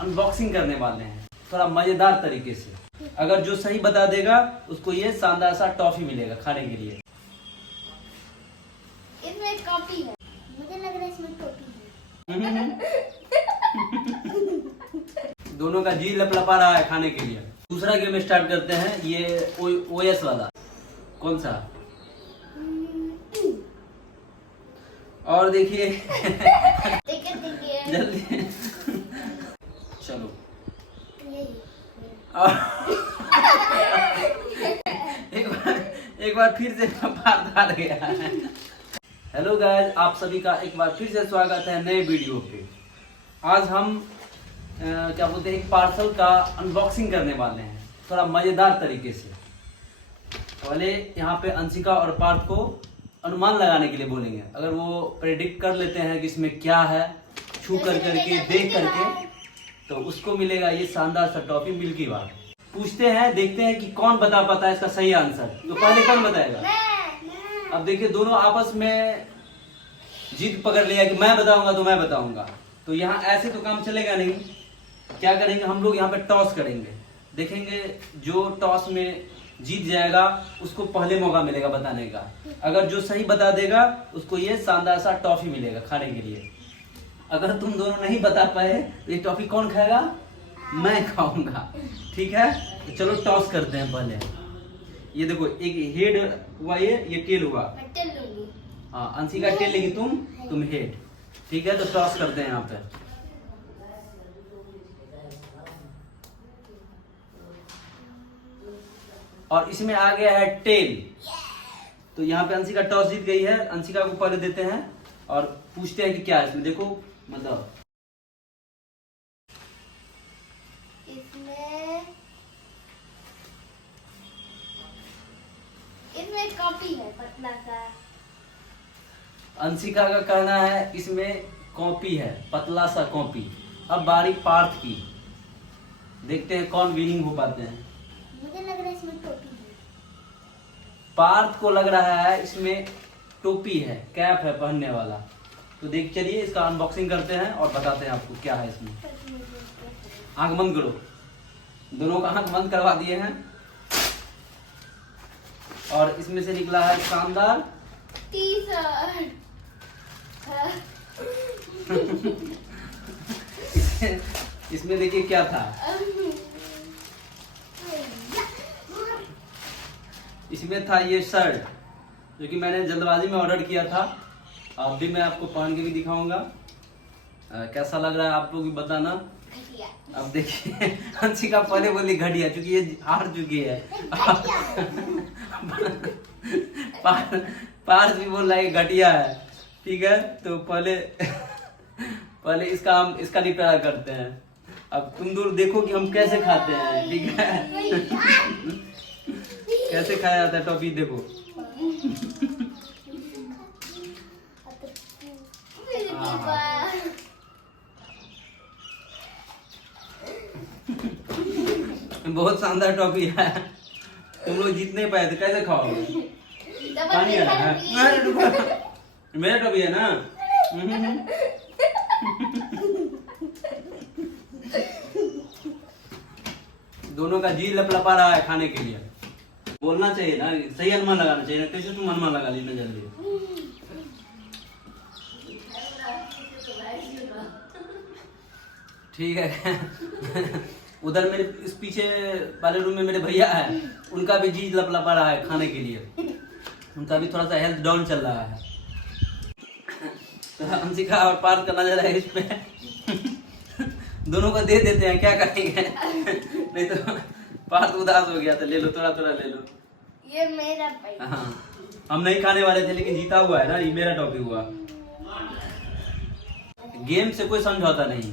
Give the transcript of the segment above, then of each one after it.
Unboxing करने वाले हैं थोड़ा मजेदार तरीके से। अगर जो सही बता देगा उसको ये शानदार सा टॉफी मिलेगा खाने के लिए। इसमें एक कॉपी है, मुझे लग रहा है इसमें कॉपी है। दोनों का जी लपलपा रहा है खाने के लिए। दूसरा गेम स्टार्ट करते हैं, ये ओएस वाला। कौन सा? और देखिए जल्दी चलो। एक बार फिर से पार डाल गया है। हेलो गाइस, आप सभी का एक बार फिर से स्वागत है नए वीडियो पे। आज हम क्या बोलते हैं, एक पार्सल का अनबॉक्सिंग करने वाले हैं थोड़ा मजेदार तरीके से। पहले यहाँ पे अंशिका और पार्थ को अनुमान लगाने के लिए बोलेंगे। अगर वो प्रेडिक्ट कर लेते हैं कि इसमें क्या है, छू कर करके देख करके, तो उसको मिलेगा ये शानदार सा टॉफी मिल्की बार। पूछते हैं, देखते हैं कि कौन बता पाता है इसका सही आंसर। तो पहले कौन बताएगा? अब देखिए, दोनों आपस में जिद पकड़ लिया कि मैं बताऊंगा तो मैं बताऊंगा। तो यहाँ ऐसे तो काम चलेगा नहीं। क्या करेंगे हम लोग, यहाँ पे टॉस करेंगे। देखेंगे जो टॉस में जीत जाएगा उसको पहले मौका मिलेगा बताने का। अगर जो सही बता देगा उसको ये शानदार सा टॉफी मिलेगा खाने के लिए। अगर तुम दोनों नहीं बता पाए तो ये टॉफी कौन खाएगा? मैं खाऊंगा। ठीक है, तो चलो टॉस करते हैं पहले। ये देखो, एक हेड हुआ, ये टेल हुआ। हाँ, अंशिका टेल लेगी, तुम हेड। ठीक है, तो टॉस करते हैं यहाँ पे। और इसमें आ गया है टेल। तो यहाँ पे अंशिका टॉस जीत गई है। अंशिका को पहले देते हैं और पूछते हैं कि क्या है इसमें। देखो मतलब इसमें एक कॉपी है पतला सा। अंशिका का कहना है इसमें कॉपी है, पतला सा कॉपी। अब बारी पार्थ की। देखते हैं कौन विनिंग हो पाते हैं। मुझे लग रहा है इसमें टोपी है। पार्थ को लग रहा है इसमें टोपी है, कैप है पहनने वाला। तो देख, चलिए इसका अनबॉक्सिंग करते हैं और बताते हैं आपको क्या है इसमें। आंख बंद करो। दोनों का आंख बंद करवा दिए हैं और इसमें से निकला है शानदार टी-शर्ट। इसमें देखिए क्या था। इसमें था ये शर्ट, जो कि मैंने जल्दबाजी में ऑर्डर किया था। अब भी मैं आपको पहन के भी दिखाऊंगा। कैसा लग रहा है आप लोग भी बताना। अब देखिए, अंशिका पहले बोली घटिया, क्योंकि ये हार चुकी है। पार्थ भी बोल रहा है घटिया है। ठीक है, तो पहले हम इसका रिपेयर करते हैं। अब तुम दोनों देखो कि हम कैसे खाते हैं। ठीक है, कैसे खाया जाता है टॉफी, देखो। बहुत शानदार टॉफी है। तुम लोग जीत नहीं पाए थे, कैसे खाओगे? पानी आ रहा है। मेरा टॉफी है ना। दोनों का जी लपलपा रहा है खाने के लिए। बोलना चाहिए ना, सही अनुमान लगाना चाहिए ना। कैसे तुम अनुमान लगा ली इतना जल्दी? ठीक है। उधर मेरे इस पीछे वाले रूम में मेरे भैया है, उनका भी जी लपलपा रहा है खाने के लिए। उनका भी थोड़ा सा हेल्थ डाउन चल रहा है। तो अंशिका और पार्थ का नजर है इस पे। दोनों को दे देते हैं, क्या करेंगे। नहीं तो पार्थ उदास हो गया था। ले लो, थोड़ा थोड़ा ले लो। ये मेरा पैसा। हाँ, हम नहीं खाने वाले थे, लेकिन जीता हुआ है ना, ये मेरा टॉपिक हुआ। गेम से कोई समझौता नहीं।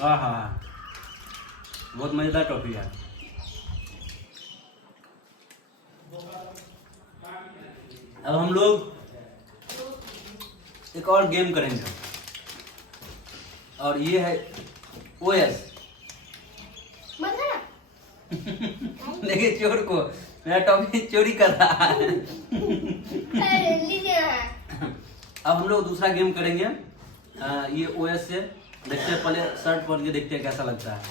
हाँ, बहुत मजेदार टॉपिक है। अब हम लोग एक और गेम करेंगे, और ये है ओएस। देखिए चोर को, मेरा टॉफी चोरी कर रहा है। अब हम लोग दूसरा गेम करेंगे। ये ओएस से देखते हैं, पहले शर्ट पहन के देखते हैं कैसा लगता है।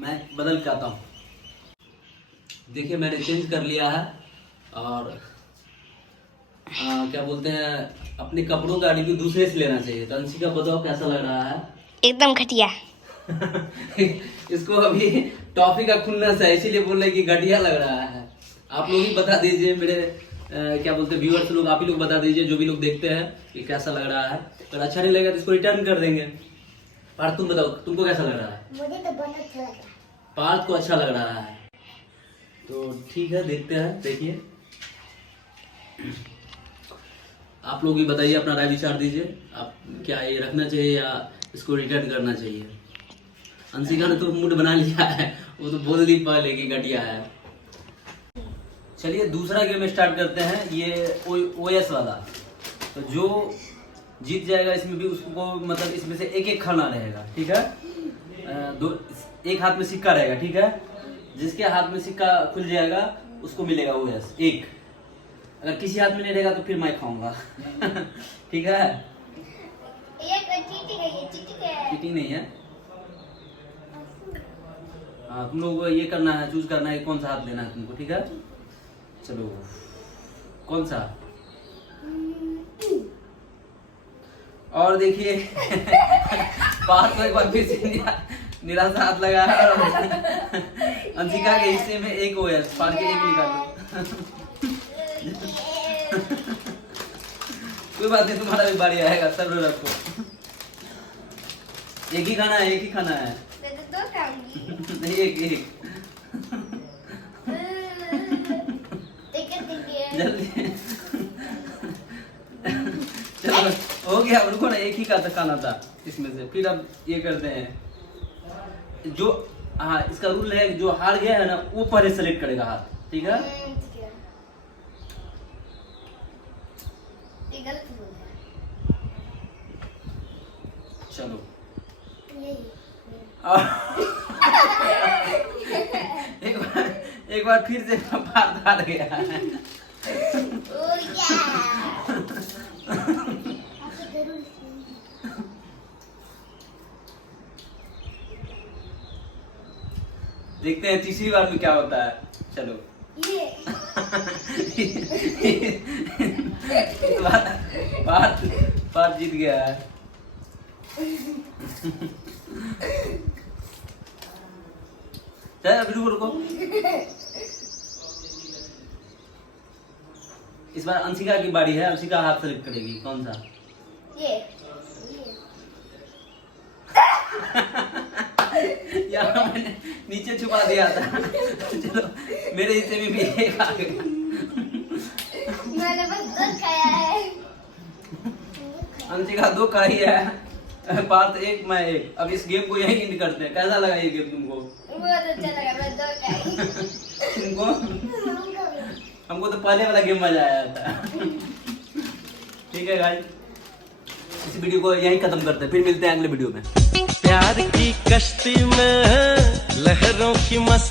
मैं बदल के आता हूँ। देखिए मैंने चेंज कर लिया है और क्या बोलते हैं, अपने कपड़ों का रिव्यू दूसरे से लेना चाहिए। तो अंशिका बताओ कैसा लग रहा है? एकदम घटिया। इसको अभी टॉफी का खुन्नस है, इसीलिए बोल रहे कि घटिया लग रहा है। आप लोग ही बता दीजिए, मेरे क्या बोलते हैं व्यूअर्स लोग, आप ही लोग बता दीजिए जो भी लोग देखते हैं कि कैसा लग रहा है। अगर अच्छा नहीं लगेगा तो इसको रिटर्न कर देंगे। पार्थ तुम बताओ, तुमको कैसा लग रहा है? मुझे तो बहुत अच्छा लगा। पार्थ को अच्छा लग रहा है, तो ठीक है देखते हैं। देखिए आप लोग भी बताइए, अपना राय विचार दीजिए। आप क्या ये रखना चाहिए या इसको रिटर्न करना चाहिए? अंशिका ने तो मूड बना लिया है, वो तो बोल दी पहले कि घटिया है। चलिए दूसरा गेम स्टार्ट करते हैं, ये ओएस वाला। तो जो जीत जाएगा इसमें भी उसको मतलब इसमें से एक एक खाना रहेगा, ठीक है? एक हाथ में सिक्का रहेगा, ठीक है? जिसके हाथ में सिक्का खुल जाएगा उसको मिलेगा ओएस एक। अगर किसी हाथ में नहीं रहेगा तो फिर मैं खाऊंगा। ठीक है? चीटिंग नहीं है। हाँ तुम लोग को ये करना है, चूज करना है कौन सा हाथ लेना है तुमको, ठीक है? चलो कौन सा? और देखिए पार्थ को एक बार फिर से निराशा हाथ लगा है और अंशिका के हिस्से में एक ओएस, पार्थ के एक निकाल। कोई बात नहीं, तुम्हारा भी बारी आएगा, सब्र रखो। एक ही खाना है, एक ही खाना है। मैं तो दो खाऊंगी। नहीं एक एक। जल्दी चलो हो गया, अब रुको ना, एक ही का खाना था इसमें से। फिर अब ये करते हैं, जो हाँ इसका रूल है, जो हार गया है ना वो पहले सेलेक्ट करेगा हाथ, ठीक है? चलो एक बार फिर से पार्थ हार गया है। देखते हैं तीसरी बार में क्या होता है। चलो पार्थ जीत गया है। चल अभी रुको रुको, इस बार अंशिका की बारी है। अंशिका हाथ सेलेक्ट करेगी, कौन सा? ये यार मैंने नीचे छुपा दिया था। चलो मेरे हिस्से में भी एक आ गया। मैंने बस दो खाया है। अंशिका दो खाई है, पार्थ एक, मैं एक। अब इस गेम को यहीं एंड करते हैं। कैसा लगा ये गेम तुमको? बहुत अच्छा लगा, मैं दो खाई। तुमको? हमको तो पहले वाला गेम मजा आया था। ठीक है गाइस, इस वीडियो को यहीं खत्म करते हैं, फिर मिलते हैं अगले वीडियो में। प्यार की कश्ती में लहरों की मस्ती।